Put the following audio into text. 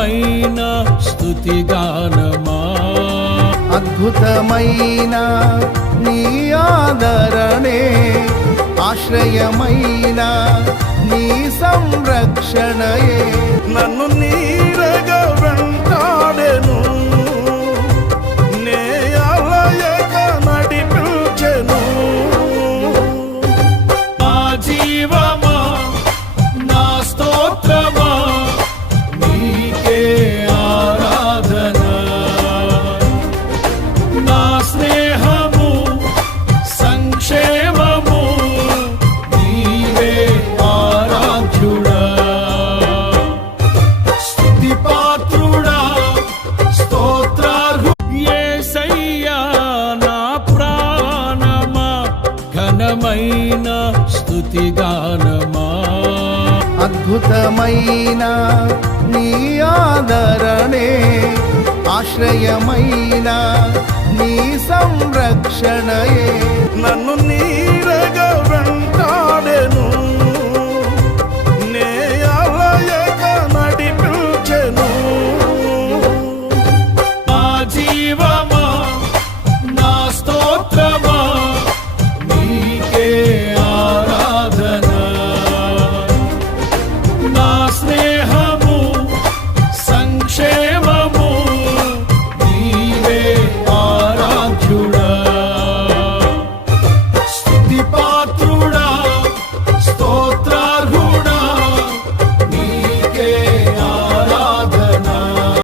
ఘనమైన స్తుతిగానమా అద్భుతమైన నీ ఆదరణే ఆశ్రయమైన నీ సంరక్షణయే నన్ను నీడగా వెంటాడెను, నే అలయగా నడిపించెను. నా జీవమా నా స్తోత్రమా నీకే ఆరాధన. నా స్నేహము సంక్షేమము నీవే ఆరాధ్యుడా. స్తుతి పాత్రుడా స్తోత్రార్హు యేసయ్యా నా ప్రాణమా ఘనమైన స్తుతిగానమా. అద్భుతమైన నీ ఆదరణే ఆశ్రయమైన నీ సంరక్షణయే నన్ను నీ